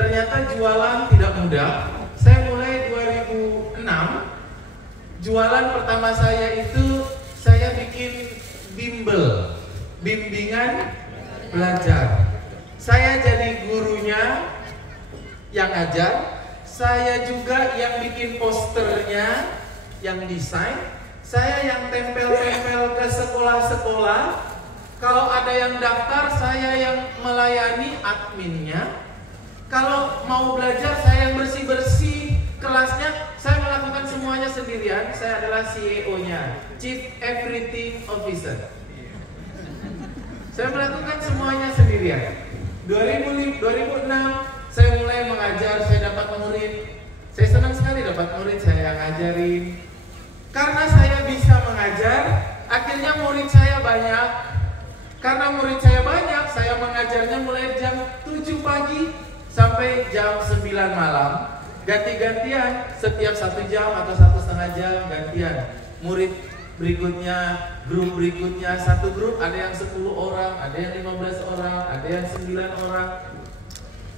ternyata jualan tidak mudah. Saya mulai 2006. Jualan pertama saya itu saya bikin bimbel, bimbingan belajar. Saya jadi gurunya yang ngajar, saya juga yang bikin posternya, yang desain, saya yang tempel-tempel ke sekolah-sekolah. Kalau ada yang daftar, saya yang melayani adminnya. Kalau mau belajar, saya yang bersih-bersih kelasnya. Saya melakukan semuanya sendirian. Saya adalah CEO-nya, Chief Everything Officer. Saya melakukan semuanya sendirian. 2006 saya mulai mengajar, saya dapat murid. Saya senang sekali dapat murid, saya yang ngajarin. Karena saya bisa mengajar, akhirnya murid saya banyak. Karena murid saya banyak, saya mengajarnya mulai jam 7 pagi sampai jam 9 malam. Ganti-gantian, setiap 1 jam atau 1,5 jam gantian. Murid berikutnya, grup berikutnya, satu grup ada yang 10 orang, ada yang 15 orang, ada yang 9 orang.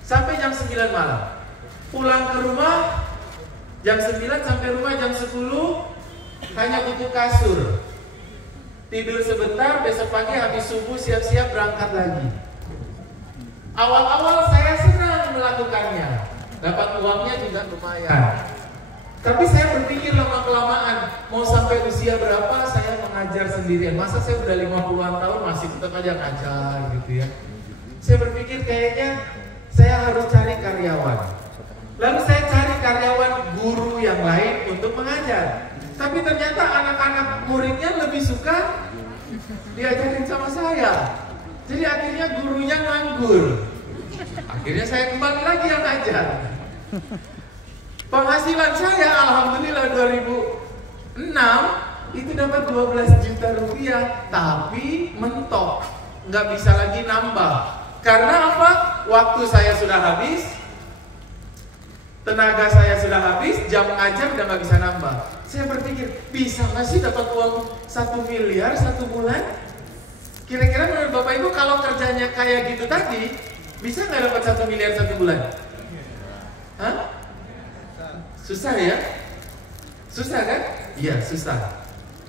Sampai jam 9 malam. Pulang ke rumah jam 9 sampai rumah jam 10 hanya butuh kasur. Tidur sebentar, besok pagi habis subuh siap-siap berangkat lagi. Awal-awal saya senang melakukannya. Dapat uangnya juga lumayan. Tapi saya berpikir lama-kelamaan, mau sampai usia berapa saya mengajar sendirian. Masa saya udah 50-an tahun masih tetap aja ngajar gitu ya. Saya berpikir kayaknya saya harus cari karyawan. Lalu saya cari karyawan guru yang lain untuk mengajar. Tapi ternyata anak-anak muridnya lebih suka diajarin sama saya. Jadi akhirnya gurunya nganggur. Akhirnya saya kembali lagi yang ngajar. Penghasilan saya alhamdulillah 2006 itu dapat 12 juta rupiah, tapi mentok, nggak bisa lagi nambah. Karena apa? Waktu saya sudah habis, tenaga saya sudah habis, jam ngajar udah nggak bisa nambah. Saya berpikir, bisa nggak sih dapat uang 1 miliar 1 bulan? Kira-kira menurut Bapak Ibu kalau kerjanya kayak gitu tadi, bisa nggak dapat 1 miliar 1 bulan? Hah? Susah ya? Susah kan? Iya, susah.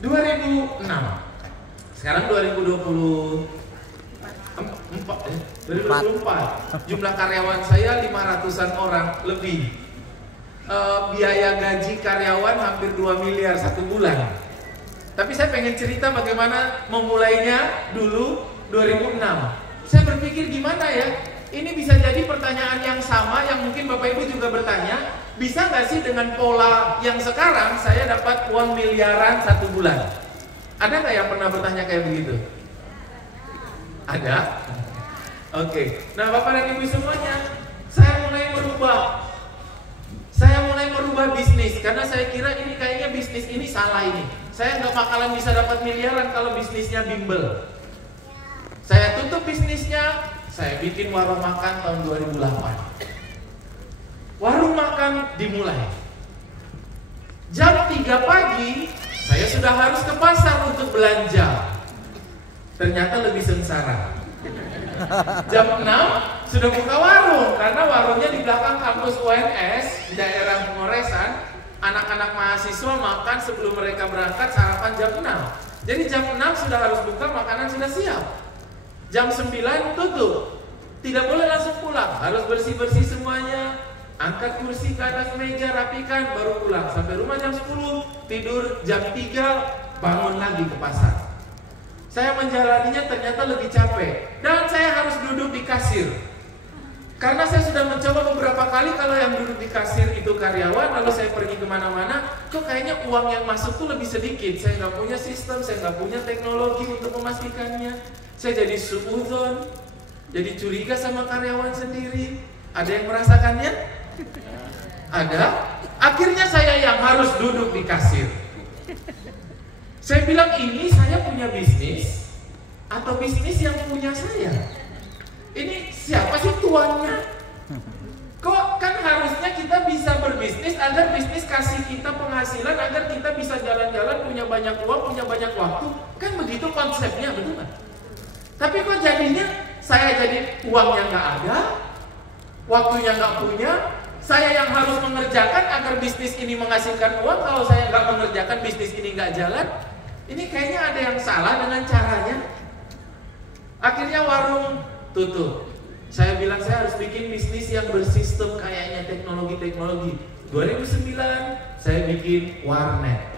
2006. Sekarang 2024. Jumlah karyawan saya 500-an orang lebih. Biaya gaji karyawan hampir 2 miliar 1 bulan. Tapi saya pengen cerita bagaimana memulainya dulu 2006. Saya berpikir gimana ya? Ini bisa jadi pertanyaan yang sama yang mungkin Bapak Ibu juga bertanya. Bisa nggak sih dengan pola yang sekarang saya dapat uang miliaran 1 bulan? Ada nggak yang pernah bertanya kayak begitu? Ada? Oke. Nah Bapak dan Ibu semuanya, saya mulai merubah. Saya mulai merubah bisnis karena saya kira ini kayaknya bisnis ini salah ini. Saya nggak bakalan bisa dapat miliaran kalau bisnisnya bimbel. Saya tutup bisnisnya, saya bikin warung makan tahun 2008. Warung makan dimulai. Jam 3 pagi, saya sudah harus ke pasar untuk belanja. Ternyata lebih sengsara. Jam 6 sudah buka warung karena warungnya di belakang kampus UNS di daerah Pengoresan. Anak-anak mahasiswa makan sebelum mereka berangkat sarapan jam 6. Jadi jam 6 sudah harus buka, makanan sudah siap. Jam 9 tutup. Tidak boleh langsung pulang, harus bersih-bersih semuanya. Angkat kursi ke atas meja, rapikan, baru pulang. Sampai rumah jam 10, tidur jam 3, bangun lagi ke pasar. Saya menjalaninya ternyata lebih capek. Dan saya harus duduk di kasir. Karena saya sudah mencoba beberapa kali kalau yang duduk di kasir itu karyawan, lalu saya pergi kemana-mana, kok kayaknya uang yang masuk tuh lebih sedikit. Saya nggak punya sistem, saya nggak punya teknologi untuk memastikannya. Saya jadi suudzon, jadi curiga sama karyawan sendiri. Ada yang merasakannya? Ada. Akhirnya saya yang harus duduk di kasir. Saya bilang, ini saya punya bisnis atau bisnis yang punya saya? Ini siapa sih tuannya? Kok kan harusnya kita bisa berbisnis agar bisnis kasih kita penghasilan, agar kita bisa jalan-jalan, punya banyak uang, punya banyak waktu. Kan begitu konsepnya, betul kan? Tapi kok jadinya saya jadi uangnya nggak ada, waktunya nggak punya, saya yang harus mengerjakan agar bisnis ini menghasilkan uang. Kalau saya nggak mengerjakan, bisnis ini nggak jalan. Ini kayaknya ada yang salah dengan caranya. Akhirnya warung tutup. Saya bilang saya harus bikin bisnis yang bersistem kayaknya teknologi-teknologi. 2009 saya bikin warnet,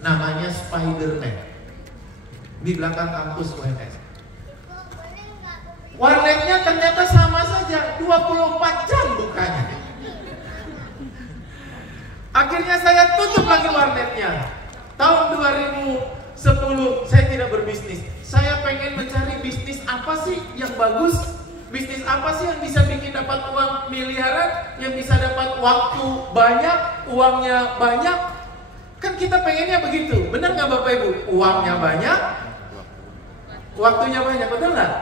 namanya Spidernet, di belakang kampus UNS. Warnetnya ternyata sama saja, 24 jam bukanya. Akhirnya saya tutup lagi warnetnya. Tahun 2010 saya tidak berbisnis. Saya pengen mencari bisnis apa sih yang bagus, bisnis apa sih yang bisa bikin dapat uang miliaran, yang bisa dapat waktu banyak, uangnya banyak. Kan kita pengennya begitu, benar nggak Bapak Ibu? Uangnya banyak, waktunya banyak, betul nggak?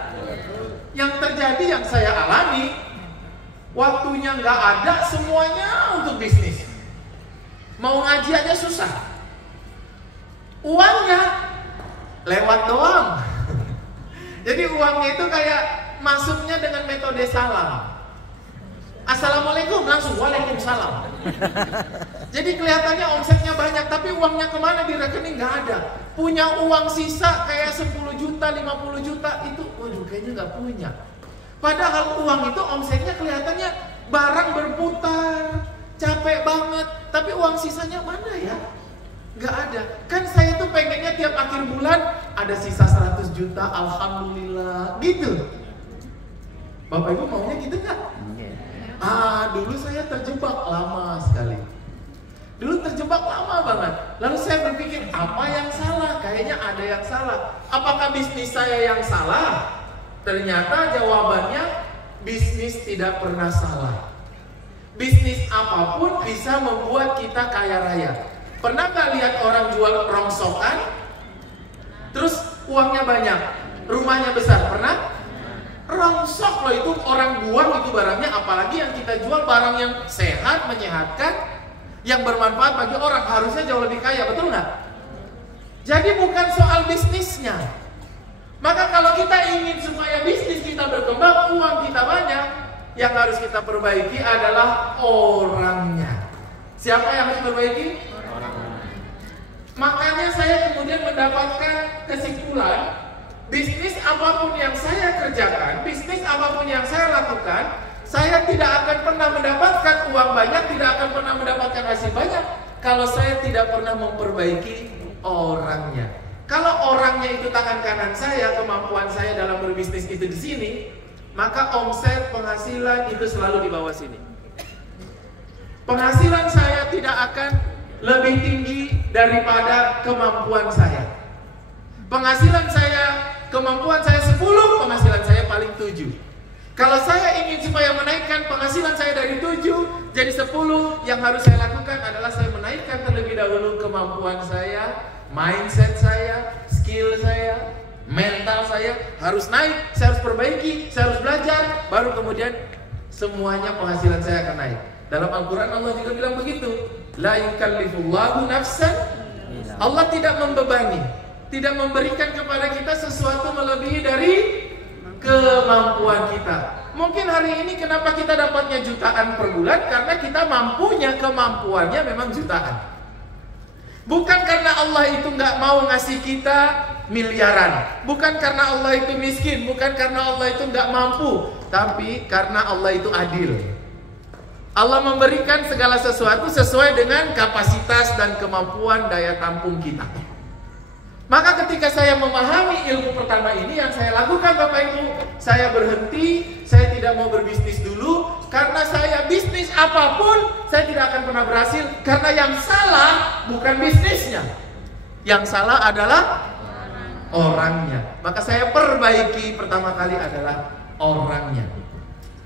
Yang terjadi, yang saya alami, waktunya nggak ada, semuanya untuk bisnis. Mau ngaji aja susah, uangnya lewat doang. Jadi uangnya itu kayak masuknya dengan metode salam. Assalamualaikum, langsung waalaikumsalam. Jadi kelihatannya omsetnya banyak, tapi uangnya kemana di rekening nggak ada. Punya uang sisa kayak 10 juta, 50 juta, itu waduh kayaknya nggak punya. Padahal uang itu omsetnya kelihatannya barang berputar, capek banget, tapi uang sisanya mana ya? Nggak ada. Kan saya tuh pengennya tiap akhir bulan ada sisa 100 juta, alhamdulillah, gitu. Bapak Ibu maunya gitu nggak? Dulu saya terjebak lama sekali. Dulu terjebak lama banget. Lalu saya berpikir, apa yang salah? Kayaknya ada yang salah. Apakah bisnis saya yang salah? Ternyata jawabannya, bisnis tidak pernah salah. Bisnis apapun bisa membuat kita kaya raya. Pernah nggak lihat orang jual rongsokan, terus uangnya banyak, rumahnya besar? Pernah? Rongsok loh itu, orang buang itu barangnya, apalagi yang kita jual barang yang sehat, menyehatkan, yang bermanfaat bagi orang, harusnya jauh lebih kaya, betul nggak? Jadi bukan soal bisnisnya. Maka kalau kita ingin supaya bisnis kita berkembang, uang kita banyak, yang harus kita perbaiki adalah orangnya. Siapa yang harus perbaiki? Makanya saya kemudian mendapatkan kesimpulan, bisnis apapun yang saya kerjakan, bisnis apapun yang saya lakukan, saya tidak akan pernah mendapatkan uang banyak, tidak akan pernah mendapatkan hasil banyak kalau saya tidak pernah memperbaiki orangnya. Kalau orangnya itu tangan kanan saya, kemampuan saya dalam berbisnis itu di sini, maka omset, penghasilan itu selalu di bawah sini. Penghasilan saya tidak akan lebih tinggi daripada kemampuan saya. Penghasilan saya, kemampuan saya 10, penghasilan saya paling 7. Kalau saya ingin supaya menaikkan penghasilan saya dari 7 jadi 10, yang harus saya lakukan adalah saya menaikkan terlebih dahulu kemampuan saya, mindset saya, skill saya, mental saya harus naik, saya harus perbaiki, saya harus belajar, baru kemudian semuanya penghasilan saya akan naik. Dalam Al-Quran Allah juga bilang begitu, la yukallifullahu nafsan, Allah tidak membebani, tidak memberikan kepada kita sesuatu melebihi dari kemampuan kita. Mungkin hari ini kenapa kita dapatnya jutaan per bulan, karena kita mampunya, kemampuannya memang jutaan. Bukan karena Allah itu nggak mau ngasih kita miliaran, bukan karena Allah itu miskin, bukan karena Allah itu nggak mampu, tapi karena Allah itu adil. Allah memberikan segala sesuatu sesuai dengan kapasitas dan kemampuan daya tampung kita. Maka ketika saya memahami ilmu pertama ini, yang saya lakukan Bapak Ibu, saya berhenti, saya tidak mau berbisnis dulu, karena saya bisnis apapun, saya tidak akan pernah berhasil, karena yang salah bukan bisnisnya, yang salah adalah orangnya. Maka saya perbaiki pertama kali adalah orangnya.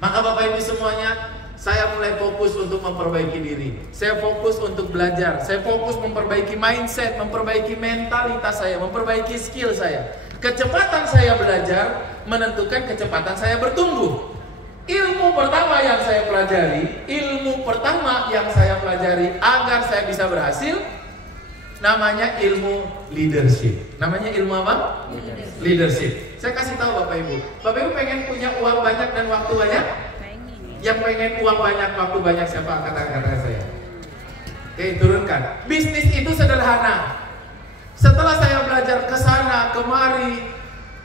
Maka Bapak Ibu semuanya, saya mulai fokus untuk memperbaiki diri. Saya fokus untuk belajar. Saya fokus memperbaiki mindset, memperbaiki mentalitas saya, memperbaiki skill saya. Kecepatan saya belajar menentukan kecepatan saya bertumbuh. Ilmu pertama yang saya pelajari, agar saya bisa berhasil, namanya ilmu leadership. Namanya ilmu apa? Leadership. Saya kasih tahu Bapak Ibu. Bapak Ibu pengen punya uang banyak dan waktu banyak? Yang pengen uang banyak, waktu banyak, siapa angkat tangan saya? Oke, turunkan. Bisnis itu sederhana. Setelah saya belajar ke sana, kemari,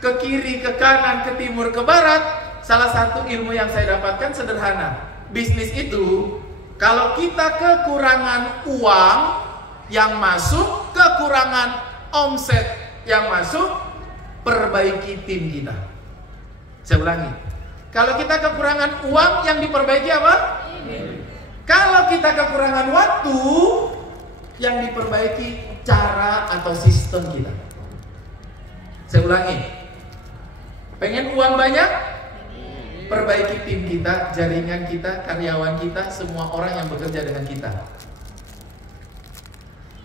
ke kiri, ke kanan, ke timur, ke barat, salah satu ilmu yang saya dapatkan sederhana. Bisnis itu, kalau kita kekurangan uang yang masuk, kekurangan omset yang masuk, perbaiki tim kita. Saya ulangi. Kalau kita kekurangan uang, yang diperbaiki apa? Kalau kita kekurangan waktu, yang diperbaiki cara atau sistem kita. Saya ulangi. Pengen uang banyak? Perbaiki tim kita, jaringan kita, karyawan kita, semua orang yang bekerja dengan kita.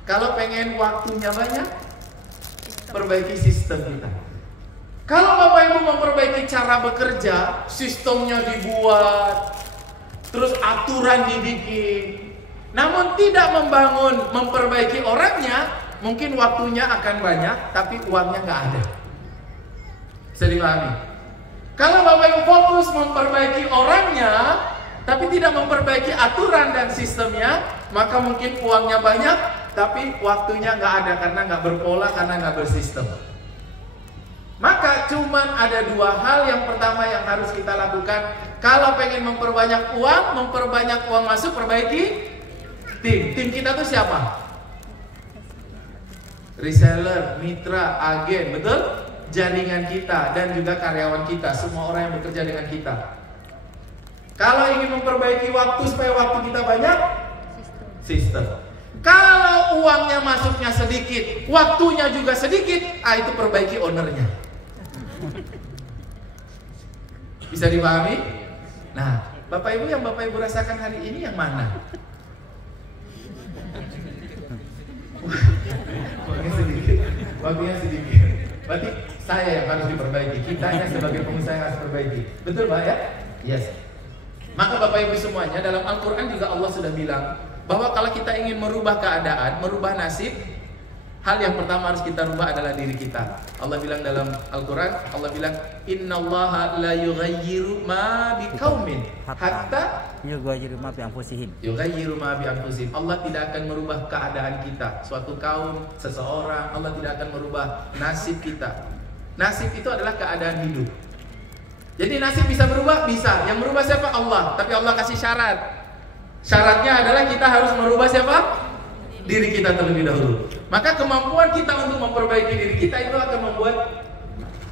Kalau pengen waktunya banyak, perbaiki sistem kita. Kalau Bapak Ibu memperbaiki cara bekerja, sistemnya dibuat, terus aturan dibikin, namun tidak memperbaiki orangnya, mungkin waktunya akan banyak, tapi uangnya nggak ada. Saya diulangi. Kalau Bapak Ibu fokus memperbaiki orangnya, tapi tidak memperbaiki aturan dan sistemnya, maka mungkin uangnya banyak, tapi waktunya nggak ada karena nggak berpola, karena nggak bersistem. Maka cuman ada dua hal. Yang pertama yang harus kita lakukan, kalau pengen memperbanyak uang masuk, perbaiki tim. Tim kita tuh siapa? Reseller, mitra, agen, betul? Jaringan kita dan juga karyawan kita, semua orang yang bekerja dengan kita. Kalau ingin memperbaiki waktu supaya waktu kita banyak, sistem. Kalau uangnya masuknya sedikit, waktunya juga sedikit, itu perbaiki ownernya. Bisa dipahami? Nah, Bapak Ibu, yang Bapak Ibu rasakan hari ini yang mana? Waktunya sedikit. Berarti saya yang harus diperbaiki. Kitanya sebagai pengusaha yang harus perbaiki. Betul Pak ya? Yes. Maka Bapak Ibu semuanya, dalam Al-Quran juga Allah sudah bilang bahwa kalau kita ingin merubah keadaan, merubah nasib, hal yang pertama harus kita rubah adalah diri kita. Allah bilang dalam Al-Quran, Allah bilang, Innallaha la yughayyiru ma biqaumin hatta yughayyiru ma bi anfusihim. Allah tidak akan merubah keadaan kita, suatu kaum, seseorang. Allah tidak akan merubah nasib kita. Nasib itu adalah keadaan hidup. Jadi nasib bisa berubah? Bisa. Yang merubah siapa? Allah. Tapi Allah kasih syarat. Syaratnya adalah kita harus merubah siapa? Diri kita terlebih dahulu. Maka kemampuan kita untuk memperbaiki diri kita itu akan membuat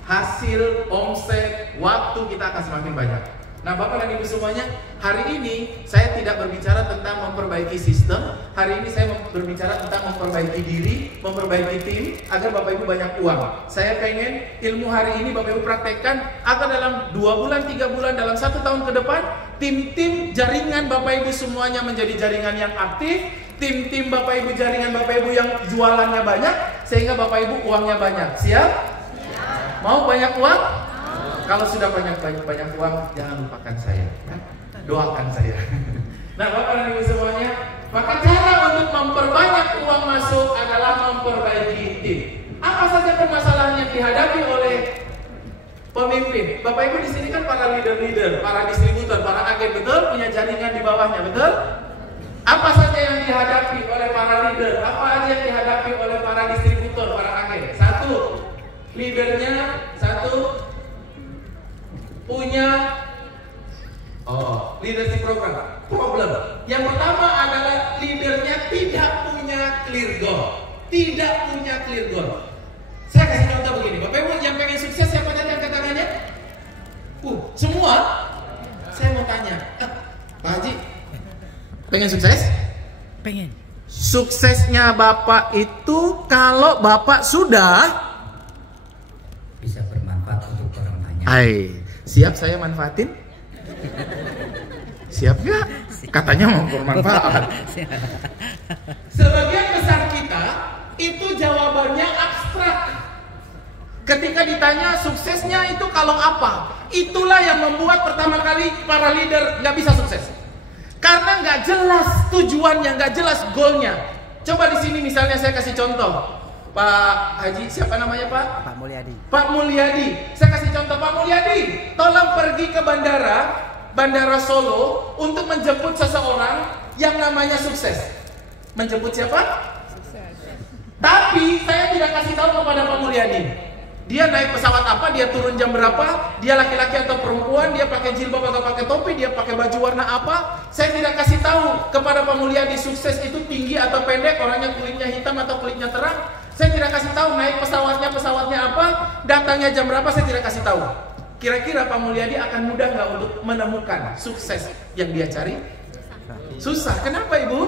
hasil, omset, waktu kita akan semakin banyak. Nah Bapak dan Ibu semuanya, hari ini saya tidak berbicara tentang memperbaiki sistem. Hari ini saya berbicara tentang memperbaiki diri, memperbaiki tim, agar Bapak Ibu banyak uang. Saya pengen ilmu hari ini Bapak Ibu praktekkan, agar dalam 2 bulan, 3 bulan, dalam 1 tahun ke depan, tim-tim jaringan Bapak Ibu semuanya menjadi jaringan yang aktif. Tim-tim Bapak Ibu, jaringan Bapak Ibu yang jualannya banyak, sehingga Bapak Ibu uangnya banyak. Siap? Mau banyak uang? Kalau sudah banyak uang, jangan lupakan saya. Doakan saya. Nah Bapak dan Ibu semuanya, maka cara untuk memperbanyak uang masuk adalah memperbaiki tim. Apa saja permasalahan yang dihadapi oleh pemimpin? Bapak Ibu di sini kan para leader-leader, para distributor, para agen, betul? Punya jaringan di bawahnya, betul? Apa saja yang dihadapi oleh para leader? Apa aja yang dihadapi oleh para distributor, para agen? Satu, leadernya punya leadership problem. Yang pertama adalah leadernya tidak punya clear goal. Tidak punya clear goal. Saya kasih contoh begini, Bapak Ibu yang pengen sukses siapa tadi angkat tangannya? Semua? Saya mau tanya, Pak Haji, pengen sukses? Pengen. Suksesnya Bapak itu kalau Bapak sudah bisa bermanfaat untuk orang banyak. Siap saya manfaatin? Siap gak? Katanya mau bermanfaat. Sebagian besar kita itu jawabannya abstrak. Ketika ditanya suksesnya itu kalau apa? Itulah yang membuat pertama kali para leader gak bisa sukses. Karena nggak jelas tujuannya, nggak jelas goalnya. Coba di sini misalnya saya kasih contoh, Pak Haji, siapa namanya Pak? Pak Mulyadi. Pak Mulyadi, saya kasih contoh Pak Mulyadi, tolong pergi ke bandara. Bandara Solo untuk menjemput seseorang yang namanya sukses. Menjemput siapa? Sukses. Tapi saya tidak kasih tahu kepada Pak Mulyadi. Dia naik pesawat apa, dia turun jam berapa, dia laki-laki atau perempuan, dia pakai jilbab atau pakai topi, dia pakai baju warna apa. Saya tidak kasih tahu kepada Pak Mulyadi sukses itu tinggi atau pendek, orangnya kulitnya hitam atau kulitnya terang. Saya tidak kasih tahu naik pesawatnya apa, datangnya jam berapa, saya tidak kasih tahu. Kira-kira Pak Mulyadi akan mudah nggak untuk menemukan sukses yang dia cari? Susah. Kenapa Ibu?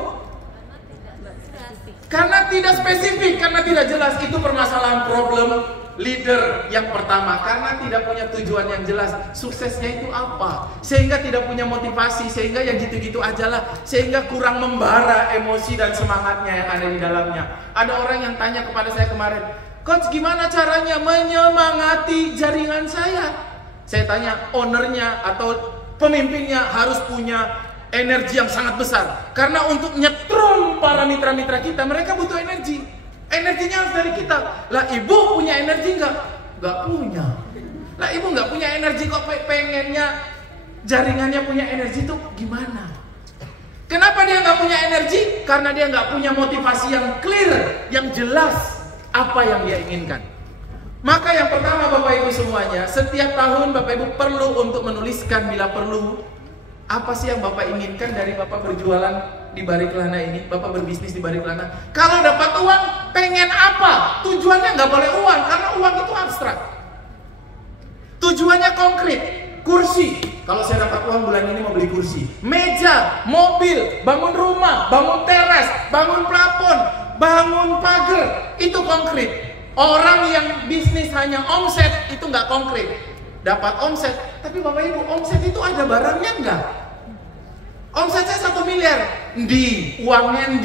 Karena tidak spesifik, karena tidak jelas. Itu permasalahan problem leader yang pertama, karena tidak punya tujuan yang jelas. Suksesnya itu apa? Sehingga tidak punya motivasi, sehingga yang gitu-gitu aja lah, sehingga kurang membara emosi dan semangatnya yang ada di dalamnya. Ada orang yang tanya kepada saya kemarin, Coach, gimana caranya menyemangati jaringan saya? Saya tanya, ownernya atau pemimpinnya harus punya energi yang sangat besar. Karena untuk nyetrum para mitra-mitra kita, mereka butuh energi. Energinya harus dari kita. Lah ibu punya energi nggak? Nggak punya. Lah ibu nggak punya energi kok pengennya jaringannya punya energi tuh gimana? Kenapa dia nggak punya energi? Karena dia nggak punya motivasi yang clear, yang jelas apa yang dia inginkan. Maka yang pertama Bapak Ibu semuanya, setiap tahun Bapak Ibu perlu untuk menuliskan bila perlu, apa sih yang Bapak inginkan dari Bapak berjualan di Barikelana ini, Bapak berbisnis di Barikelana. Kalau dapat uang, pengen apa? Tujuannya nggak boleh uang, karena uang itu abstrak. Tujuannya konkret. Kursi, kalau saya dapat uang bulan ini mau beli kursi. Meja, mobil, bangun rumah, bangun teras, bangun plafon, bangun pagar, itu konkret. Orang yang bisnis hanya omset itu nggak konkret. Dapat omset, tapi Bapak Ibu, omset itu ada barangnya nggak? Omset saya 1 miliar, uangnya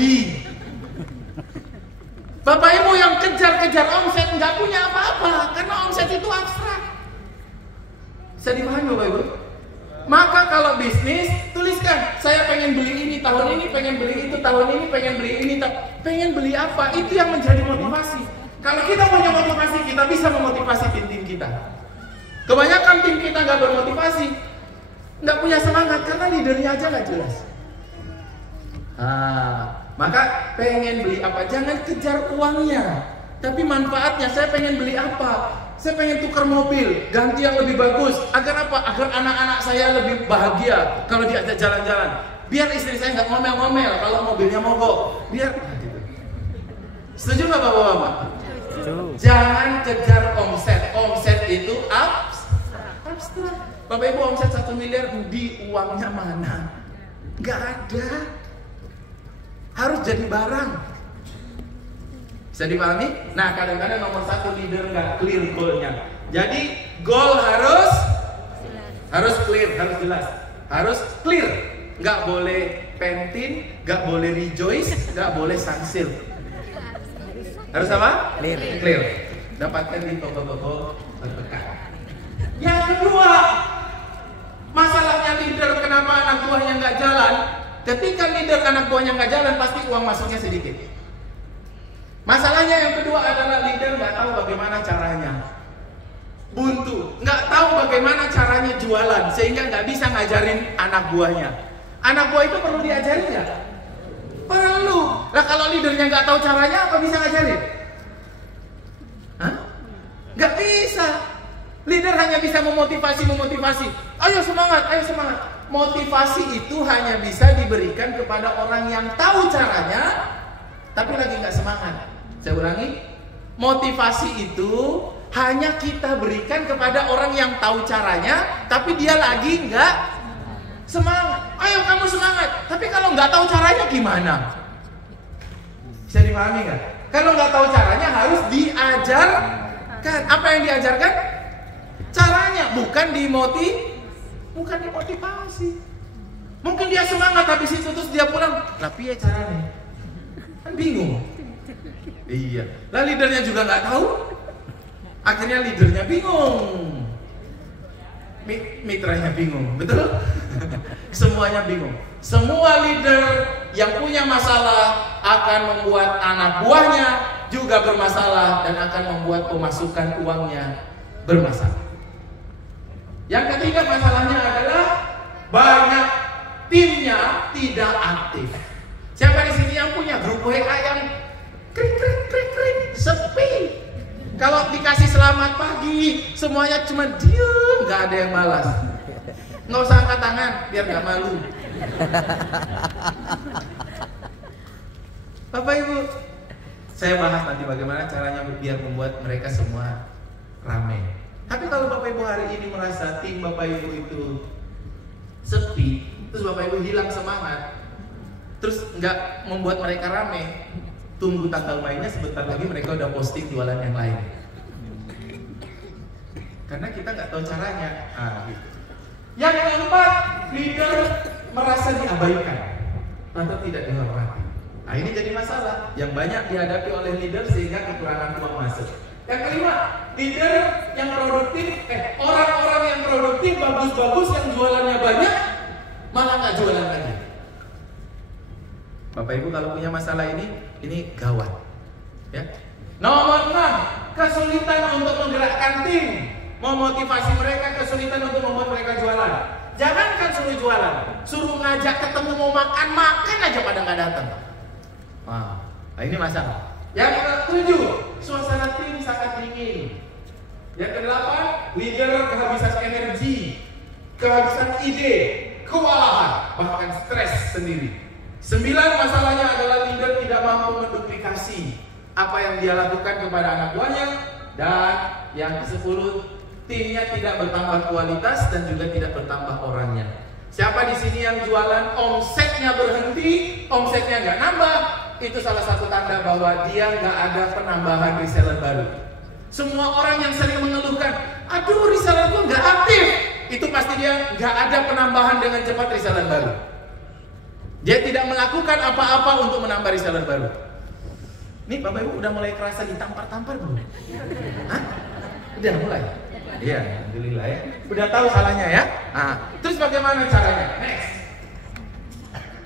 Bapak Ibu yang kejar-kejar omset nggak punya apa-apa, karena omset itu abstrak. Bisa dipahami Bapak Ibu? Maka kalau bisnis, tuliskan, saya pengen beli ini tahun ini, pengen beli itu tahun ini, pengen beli ini, pengen beli apa? Itu yang menjadi motivasi. Kalau kita punya motivasi, kita bisa memotivasi tim-tim kita. Kebanyakan tim kita nggak bermotivasi, nggak punya semangat karena leadernya aja nggak jelas. Maka pengen beli apa? Jangan kejar uangnya, tapi manfaatnya. Saya pengen beli apa? Saya pengen tukar mobil, ganti yang lebih bagus. Agar apa? Agar anak-anak saya lebih bahagia kalau diajak jalan-jalan. Biar istri saya nggak ngomel-ngomel kalau mobilnya mogok. Biar. Setuju nggak Bapak-Bapak? Jangan kejar omset. Omset itu abstrak. Bapak Ibu, omset 1 miliar, di uangnya mana? Nggak ada. Harus jadi barang. Bisa dipahami? Nah, kadang-kadang nomor 1 leader nggak clear goalnya. Jadi goal harus clear, harus jelas, harus clear. Nggak boleh pentin, nggak boleh rejoice, nggak boleh sansil. Harus apa? Clear. Dapatkan di toko-toko terdekat. Yang kedua, masalahnya leader, kenapa anak buahnya nggak jalan? Ketika leader anak buahnya nggak jalan, pasti uang masuknya sedikit. Masalahnya yang kedua adalah leader nggak tahu bagaimana caranya. Buntu, nggak tahu bagaimana caranya jualan, sehingga nggak bisa ngajarin anak buahnya. Anak buah itu perlu diajarin nggak? Perlu. Nah kalau leadernya nggak tahu caranya, apa bisa ngajarin? Nggak bisa. Leader hanya bisa memotivasi. Ayo semangat. Motivasi itu hanya bisa diberikan kepada orang yang tahu caranya, tapi lagi nggak semangat. Saya ulangi, motivasi itu hanya kita berikan kepada orang yang tahu caranya, tapi dia lagi nggak semangat. Ayo kamu semangat. Tapi kalau nggak tahu caranya gimana? Bisa dipahami nggak? Kalau nggak tahu caranya harus diajarkan. Apa yang diajarkan? Caranya, bukan dimotivasi. Mungkin dia semangat habis itu terus dia pulang, tapi ya caranya kan bingung. Iya. Lah leadernya juga nggak tahu. Akhirnya leadernya bingung. Mitranya bingung, betul? Semuanya bingung. Semua leader yang punya masalah akan membuat anak buahnya juga bermasalah dan akan membuat pemasukan uangnya bermasalah. Yang ketiga masalahnya adalah banyak timnya tidak aktif. Siapa di sini yang punya grup WA yang krik krik krik krik sepi? Kalau dikasih selamat pagi, semuanya cuma diem, nggak ada yang balas. Nggak usah angkat tangan, biar nggak malu. Bapak Ibu, saya bahas nanti bagaimana caranya biar membuat mereka semua ramai. Tapi kalau Bapak Ibu hari ini merasa tim Bapak Ibu itu sepi, terus Bapak Ibu hilang semangat, terus nggak membuat mereka ramai, tunggu tanggal mainnya, sebentar lagi mereka udah posting jualan yang lain. Karena kita nggak tahu caranya. Gitu. Yang keempat, leader merasa diabaikan atau tidak dihormati. Nah ini jadi masalah yang banyak dihadapi oleh leader sehingga kekurangan uang masuk. Yang kelima, leader yang produktif, orang-orang yang produktif bagus-bagus yang jualannya banyak malah nggak jualan lagi. Bapak Ibu kalau punya masalah ini gawat. Ya. Nomor 6, kesulitan untuk menggerakkan tim, memotivasi mereka, kesulitan untuk membuat mereka jualan. Jangankan suruh jualan, suruh ngajak ketemu mau makan aja pada nggak datang. Nah ini masalah. Yang ke-7, suasana tim sangat dingin. Yang ke-8, leader kehabisan energi, kehabisan ide, kewalahan, bahkan stres sendiri. 9, masalahnya adalah leader tidak mampu menduplikasi apa yang dia lakukan kepada anak buahnya. Dan yang ke-10, timnya tidak bertambah kualitas dan juga tidak bertambah orangnya. Siapa di sini yang jualan omsetnya berhenti, omsetnya nggak nambah, itu salah satu tanda bahwa dia nggak ada penambahan reseller baru. Semua orang yang sering mengeluhkan, aduh reseller gue nggak aktif, itu pasti dia nggak ada penambahan dengan cepat reseller baru. Dia tidak melakukan apa-apa untuk menambah reseller baru. Nih Bapak Ibu udah mulai kerasa ditampar-tampar belum? Hah? Udah mulai? Iya, alhamdulillah ya. Udah tahu salahnya ya? Terus bagaimana caranya? Next.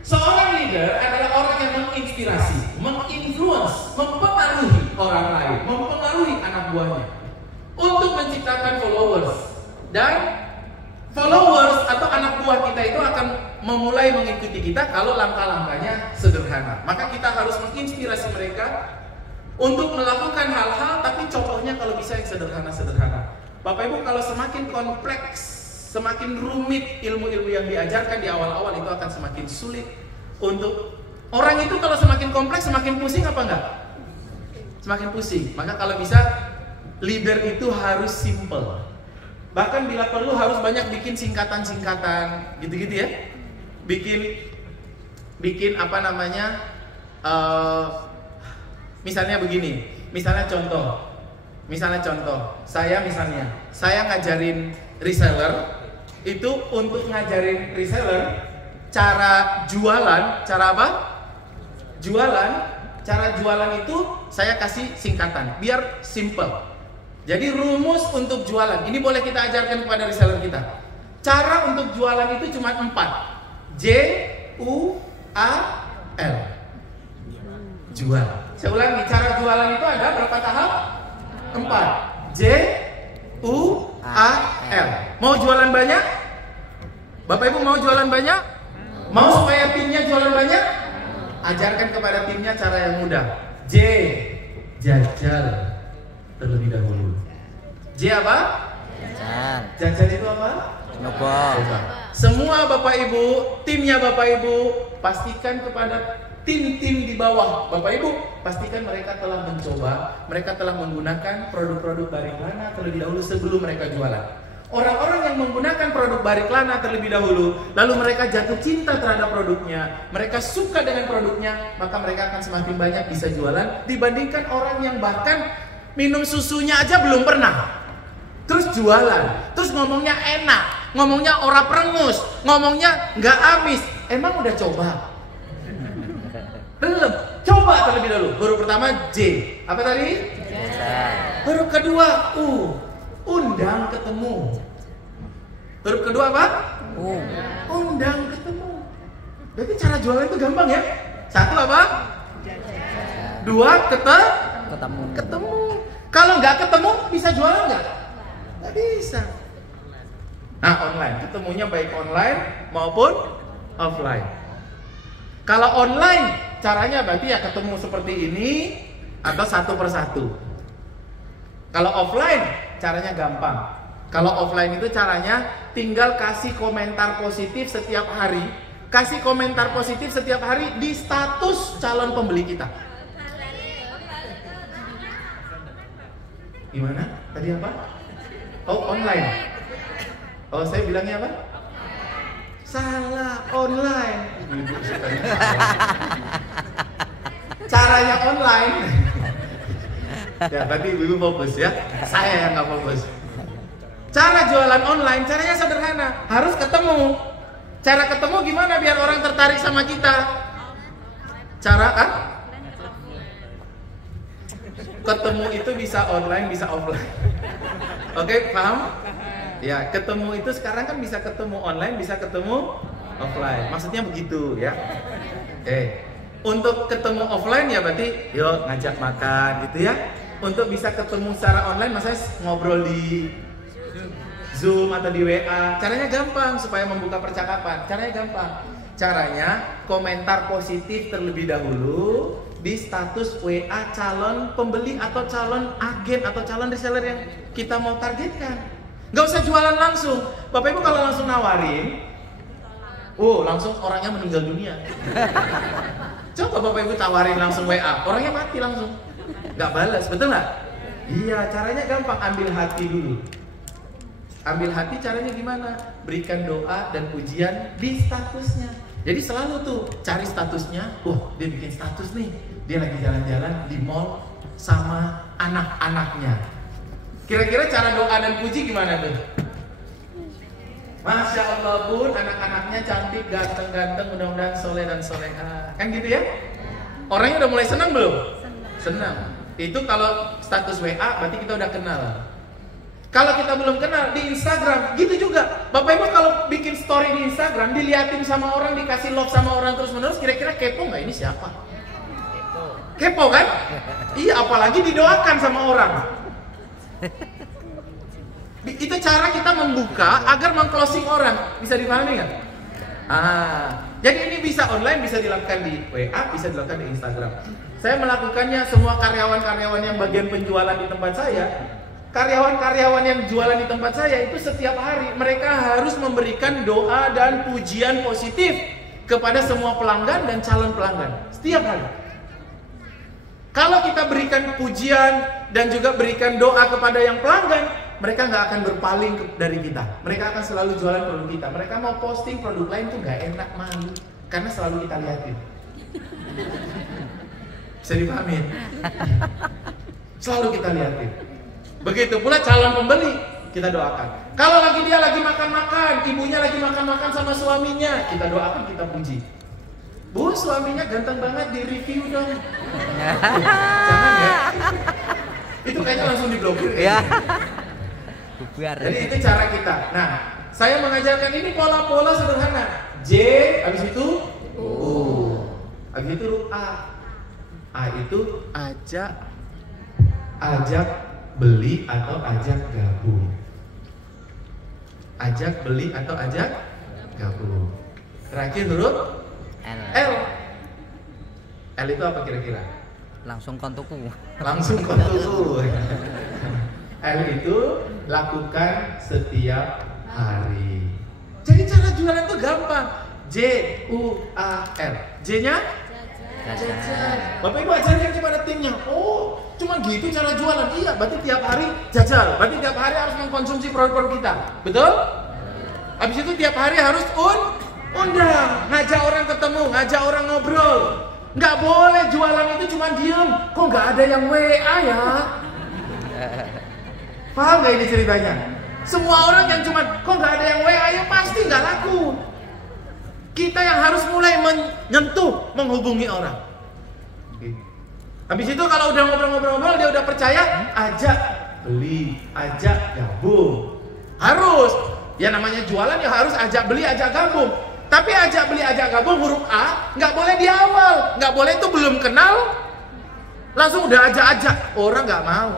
Seorang leader adalah orang yang menginspirasi, menginfluence, mempengaruhi orang lain, mempengaruhi anak buahnya untuk menciptakan followers. Dan followers atau anak buah kita itu akan memulai mengikuti kita kalau langkah-langkahnya sederhana. Maka kita harus menginspirasi mereka untuk melakukan hal-hal, tapi contohnya kalau bisa yang sederhana-sederhana. Bapak Ibu, kalau semakin kompleks, semakin rumit ilmu-ilmu yang diajarkan di awal-awal itu akan semakin sulit untuk orang itu. Kalau semakin kompleks, semakin pusing apa enggak? Semakin pusing. Maka kalau bisa leader itu harus simple. Bahkan bila perlu harus banyak bikin singkatan-singkatan gitu-gitu ya. Bikin apa namanya? Misalnya begini. Misalnya contoh, saya ngajarin reseller itu untuk ngajarin reseller cara jualan, cara apa? Cara jualan itu saya kasih singkatan biar simple. Jadi rumus untuk jualan ini boleh kita ajarkan kepada reseller kita. Cara untuk jualan itu cuma 4. J-U-A-L. Jual. Saya ulangi, cara jualan itu ada berapa tahap? 4. J-U-A-L. Mau jualan banyak? Bapak Ibu mau jualan banyak? Mau supaya timnya jualan banyak? Ajarkan kepada timnya cara yang mudah. J, jajal terlebih dahulu. J apa? Jajal itu apa? Coba. Semua Bapak Ibu, timnya Bapak Ibu, pastikan kepada tim-tim di bawah Bapak Ibu, pastikan mereka telah mencoba, mereka telah menggunakan produk-produk Bariklana terlebih dahulu sebelum mereka jualan. Orang-orang yang menggunakan produk Bariklana terlebih dahulu, lalu mereka jatuh cinta terhadap produknya, mereka suka dengan produknya, maka mereka akan semakin banyak bisa jualan dibandingkan orang yang bahkan minum susunya aja belum pernah, terus jualan, terus ngomongnya enak, ngomongnya ora perengus, ngomongnya nggak amis. Emang udah coba? Belum. Coba terlebih dahulu. Huruf pertama J. Apa tadi? Huruf kedua U. Undang ketemu. Huruf kedua apa? U. Undang ketemu. Berarti cara jualan itu gampang ya. 1 apa? 2 ketemu. Kalau nggak ketemu bisa jualan nggak? Nggak bisa. Nah, online, ketemunya baik online maupun offline. Kalau online, caranya berarti ya ketemu seperti ini atau satu persatu. Kalau offline, caranya gampang. Kalau offline itu caranya tinggal kasih komentar positif setiap hari. Kasih komentar positif setiap hari di status calon pembeli kita. Gimana? Tadi apa? Oh, online. Oh, saya bilangnya apa? Salah, online. Ibu sukanya salah. Caranya online. Ya, tadi ibu fokus ya. Saya yang nggak fokus. Cara jualan online, caranya sederhana. Harus ketemu. Cara ketemu gimana biar orang tertarik sama kita? Cara kan? Ketemu itu bisa online, bisa offline. Oke, paham? Ya, ketemu itu sekarang kan bisa ketemu online, bisa ketemu offline. Maksudnya begitu ya. Oke. Untuk ketemu offline ya berarti yuk ngajak makan gitu ya. Untuk bisa ketemu secara online maksudnya ngobrol di Zoom atau di WA. Caranya gampang supaya membuka percakapan. Caranya gampang. Caranya komentar positif terlebih dahulu di status WA calon pembeli atau calon agen atau calon reseller yang kita mau targetkan. Nggak usah jualan langsung. Bapak Ibu kalau langsung nawarin, langsung orangnya meninggal dunia. Coba Bapak Ibu tawarin langsung WA, orangnya mati langsung. Nggak balas, betul nggak? Iya, caranya gampang, ambil hati dulu. Ambil hati caranya gimana? Berikan doa dan pujian di statusnya. Jadi selalu tuh cari statusnya. Dia bikin status nih. Dia lagi jalan-jalan di mall sama anak-anaknya. Kira-kira cara doa dan puji gimana tuh? Masya Allah pun anak-anaknya cantik, ganteng-ganteng, mudah-mudahan soleh dan soleha. Kan gitu ya? Orangnya udah mulai senang belum? Senang. Itu kalau status WA berarti kita udah kenal. Kalau kita belum kenal di Instagram, gitu juga. Bapak Ibu kalau bikin story di Instagram, diliatin sama orang, dikasih love sama orang terus-menerus, kira-kira kepo nggak ini siapa? Kepo kan? Iya, apalagi didoakan sama orang. Itu cara kita membuka agar meng-closing orang. Bisa dipahami nggak? Jadi ini bisa online, bisa dilakukan di WA, bisa dilakukan di Instagram. Saya melakukannya semua karyawan-karyawan yang bagian penjualan di tempat saya. Karyawan-karyawan yang jualan di tempat saya itu setiap hari mereka harus memberikan doa dan pujian positif kepada semua pelanggan dan calon pelanggan setiap hari. Kalau kita berikan pujian dan juga berikan doa kepada yang pelanggan, mereka nggak akan berpaling dari kita. Mereka akan selalu jualan produk kita. Mereka mau posting produk lain tuh nggak enak, malu, karena selalu kita liatin. Bisa dipahami? Selalu kita liatin. Begitu pula calon pembeli, kita doakan. Kalau dia lagi makan-makan, ibunya lagi makan-makan sama suaminya, kita doakan, kita puji. Bu, suaminya ganteng banget, di review dong. Jangan ya. Itu kayaknya langsung diblokir. Ya. Jadi itu cara kita. Nah, saya mengajarkan ini pola-pola sederhana. J, habis itu U, habis itu A. A itu ajak beli atau ajak gabung. Ajak beli atau ajak gabung. Terakhir huruf L. L itu apa kira-kira? Langsung kontuku. Langsung kontuku. L itu lakukan setiap hari. Jadi cara jualan itu gampang. J U A L. J-nya jajan. Bapak Ibu ajarkan kepada timnya. Cuma gitu cara jualan. Iya, berarti tiap hari jajal. Berarti tiap hari harus mengkonsumsi produk-produk kita. Betul? Habis itu tiap hari harus undang, ngajak orang ketemu, ngajak orang ngobrol. Nggak boleh jualan itu cuma diem. Kok nggak ada yang WA ya? Paham nggak ini ceritanya? Semua orang yang cuma kok nggak ada yang WA ya pasti nggak laku. Kita yang harus mulai menyentuh, menghubungi orang. Habis itu kalau udah ngobrol-ngobrol, dia udah percaya, ajak beli, ajak gabung. Harus, ya namanya jualan ya harus ajak beli, ajak gabung. Tapi ajak beli, ajak gabung huruf A nggak boleh di awal, nggak boleh itu belum kenal, langsung udah ajak-ajak, orang nggak mau.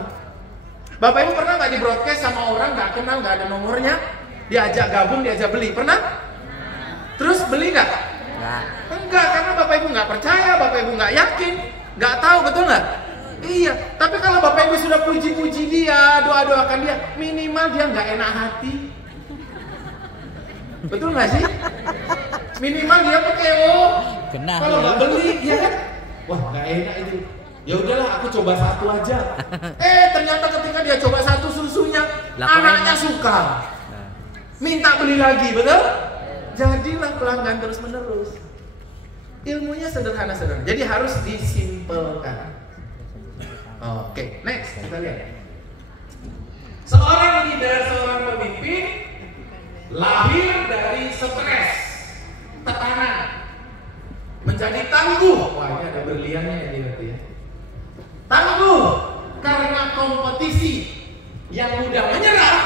Bapak Ibu pernah nggak di broadcast sama orang nggak kenal, nggak ada nomornya? Diajak gabung, diajak beli, pernah? Terus beli nggak? Enggak, karena Bapak Ibu nggak percaya, Bapak Ibu nggak yakin, nggak tahu, betul nggak? Iya, tapi kalau Bapak Ibu sudah puji-puji dia, doa-doakan dia, minimal dia nggak enak hati. Betul nggak sih? Minimal dia kecewa. Kalau nggak beli, ya kan? Wah, nggak enak itu. Ya udahlah, aku coba satu aja. Ternyata ketika dia coba satu susunya, anaknya suka. Minta beli lagi, betul? Jadilah pelanggan terus menerus. Ilmunya sederhana. Jadi harus disimpelkan. Oke, next kita lihat. Seorang leader, seorang pemimpin lahir dari stres, tekanan, menjadi tangguh. Wah, ini ada berliannya ya berarti ya. Tangguh karena kompetisi. Yang mudah menyerah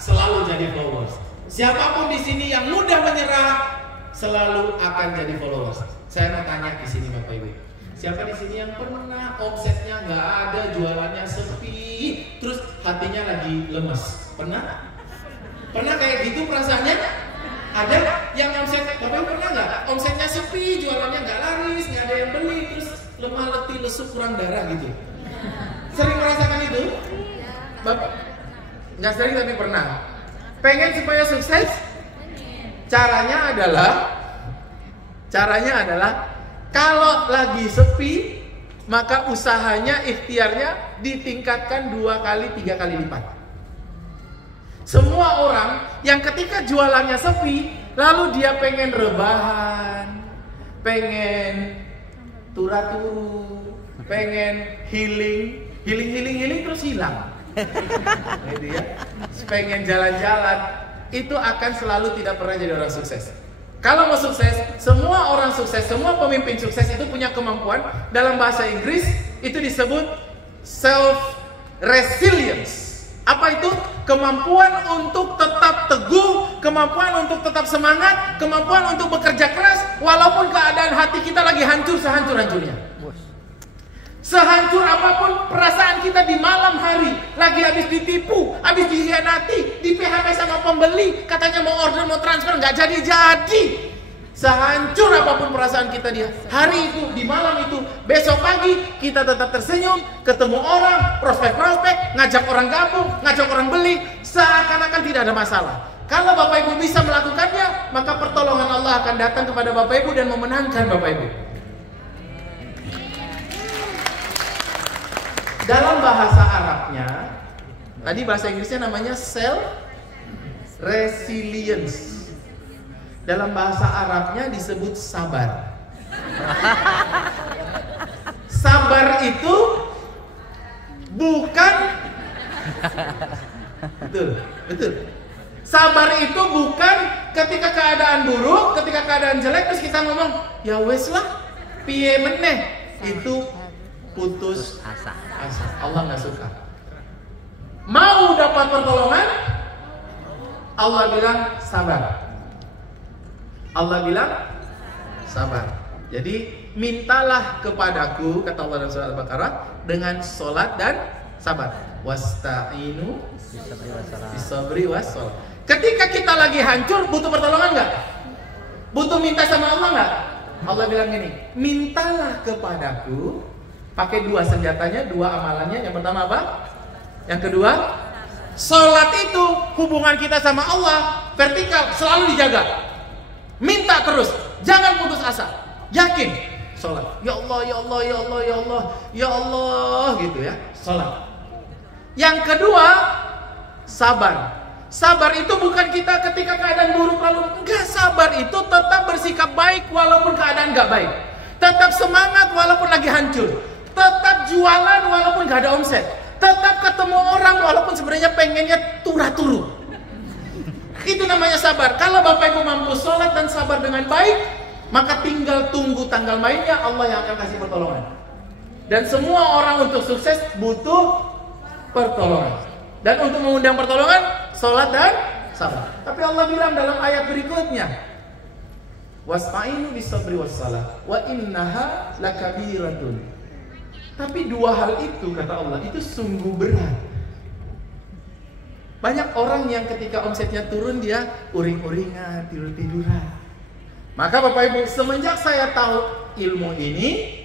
selalu jadi followers. Siapapun di sini yang mudah menyerah selalu akan jadi followers. Saya mau tanya di sini Bapak Ibu. Siapa di sini yang pernah omsetnya nggak ada, jualannya sepi, terus hatinya lagi lemes? Pernah? Pernah kayak gitu perasaannya? Ada yang omset, Bapak Ibu pernah nggak? Omsetnya sepi, jualannya nggak laris, nggak ada yang beli, terus lemah letih, lesu, kurang darah gitu. Sering merasakan itu? Bapak? Nggak sering tapi pernah. Pengen supaya sukses? Caranya adalah kalau lagi sepi, maka usahanya, ikhtiarnya ditingkatkan 2 kali, 3 kali lipat. Semua orang yang ketika jualannya sepi, lalu dia pengen rebahan, pengen turu, pengen healing terus hilang. Gitu ya. Pengen jalan-jalan, itu akan selalu tidak pernah jadi orang sukses. Kalau mau sukses, semua orang sukses, semua pemimpin sukses itu punya kemampuan. Dalam bahasa Inggris itu disebut self-resilience. Apa itu? Kemampuan untuk tetap teguh, kemampuan untuk tetap semangat, kemampuan untuk bekerja keras walaupun keadaan hati kita lagi hancur sehancur-hancurnya. Sehancur apapun perasaan kita di malam hari, lagi habis ditipu, habis dikhianati, di PHP sama pembeli, katanya mau order, mau transfer, nggak jadi-jadi. Sehancur apapun perasaan kita di hari itu, di malam itu, besok pagi kita tetap tersenyum, ketemu orang, prospek-prospek, ngajak orang gabung, ngajak orang beli, seakan-akan tidak ada masalah. Kalau Bapak Ibu bisa melakukannya, maka pertolongan Allah akan datang kepada Bapak Ibu dan memenangkan Bapak Ibu. Dalam bahasa Arabnya, tadi bahasa Inggrisnya namanya self-resilience. Dalam bahasa Arabnya disebut sabar. Sabar itu bukan betul. Sabar itu bukan ketika keadaan buruk, ketika keadaan jelek terus kita ngomong, ya wes lah, piye meneh. Itu putus asa. Allah nggak suka. Mau dapat pertolongan, Allah bilang sabar. Jadi mintalah kepadaku, kata Allah dalam surat Al-Baqarah, dengan sholat dan sabar. Wasta'inu bisabri wassalah. Ketika kita lagi hancur, butuh pertolongan nggak? Butuh minta sama Allah nggak? Allah bilang gini, mintalah kepadaku. Pakai 2 senjatanya, 2 amalannya. Yang pertama apa? Yang kedua, sholat itu hubungan kita sama Allah vertikal, selalu dijaga. Minta terus, jangan putus asa. Yakin, sholat. Ya Allah, ya Allah, ya Allah, ya Allah, ya Allah, gitu ya. Sholat. Yang kedua, sabar. Sabar itu bukan kita ketika keadaan buruk lalu enggak. Sabar itu tetap bersikap baik walaupun keadaan enggak baik. Tetap semangat walaupun lagi hancur. Tetap jualan walaupun gak ada omset. Tetap ketemu orang walaupun sebenarnya pengennya turu. Itu namanya sabar. Kalau Bapak Ibu mampu sholat dan sabar dengan baik, maka tinggal tunggu tanggal mainnya, Allah yang akan kasih pertolongan. Dan semua orang untuk sukses butuh pertolongan. Dan untuk mengundang pertolongan, sholat dan sabar. Tapi Allah bilang dalam ayat berikutnya, wasta'inu bisabri wassalah wa innaha lakabiratun. Tapi 2 hal itu, kata Allah, itu sungguh berat. Banyak orang yang ketika omsetnya turun dia uring-uringan, tidur-tiduran. Maka Bapak Ibu, semenjak saya tahu ilmu ini,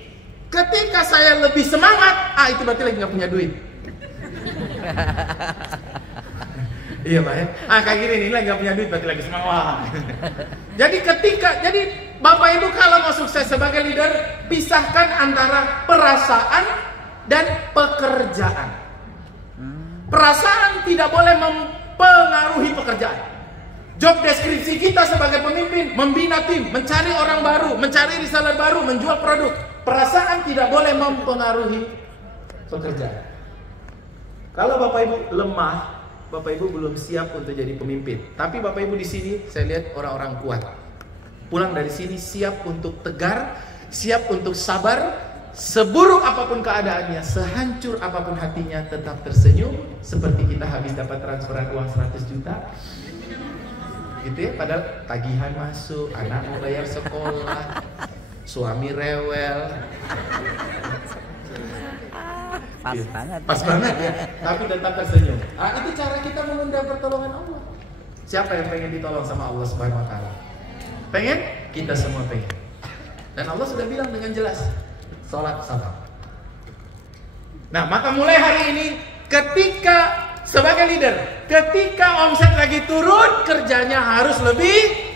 ketika saya lebih semangat, itu berarti lagi nggak punya duit. Iya Pak ya. Kayak gini nih, lagi nggak punya duit berarti lagi semangat. Jadi Bapak Ibu kalau mau sukses sebagai leader, pisahkan antara perasaan dan pekerjaan. Perasaan tidak boleh mempengaruhi pekerjaan. Job deskripsi kita sebagai pemimpin, membina tim, mencari orang baru, mencari reseller baru, menjual produk. Perasaan tidak boleh mempengaruhi pekerjaan. Kalau Bapak Ibu lemah, Bapak Ibu belum siap untuk jadi pemimpin. Tapi Bapak Ibu di sini saya lihat orang-orang kuat. Pulang dari sini siap untuk tegar, siap untuk sabar. Seburuk apapun keadaannya, sehancur apapun hatinya, tetap tersenyum. Seperti kita habis dapat transferan uang 100 juta gitu ya, padahal tagihan masuk, anak mau bayar sekolah, suami rewel. Pas banget ya, tapi tetap tersenyum. Itu cara kita mengundang pertolongan Allah. Siapa yang pengen ditolong sama Allah Subhanahu wa taala? Pengen? Kita semua pengen. Dan Allah sudah bilang dengan jelas, sholat sabar. Nah, maka mulai hari ini, ketika sebagai leader, ketika omset lagi turun, kerjanya harus lebih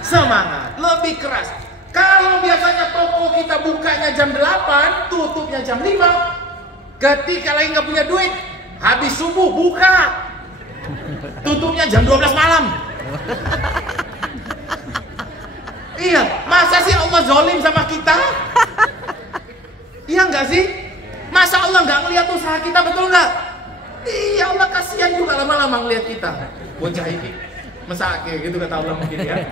semangat, lebih keras. Kalau biasanya toko kita bukanya jam 8, tutupnya jam 5, ketika lagi nggak punya duit, habis subuh buka, tutupnya jam 12 malam. Iya, masa sih Allah zolim sama kita? Iya nggak sih? Masa Allah nggak ngeliat usaha kita, betul nggak? Iya, Allah kasihan juga lama-lama ngeliat kita. Bocah ini mesake gitu kata Allah mungkin ya.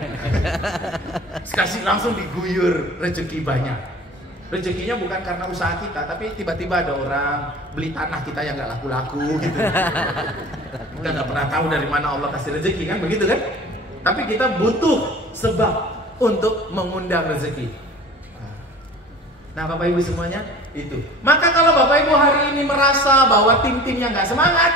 Kasih langsung diguyur rezeki banyak. Rezekinya bukan karena usaha kita, tapi tiba-tiba ada orang beli tanah kita yang nggak laku-laku gitu. Kita nggak pernah tahu dari mana Allah kasih rezeki, kan begitu kan? Tapi kita butuh sebab untuk mengundang rezeki. Nah Bapak Ibu semuanya itu. Maka kalau Bapak Ibu hari ini merasa bahwa tim-timnya nggak semangat,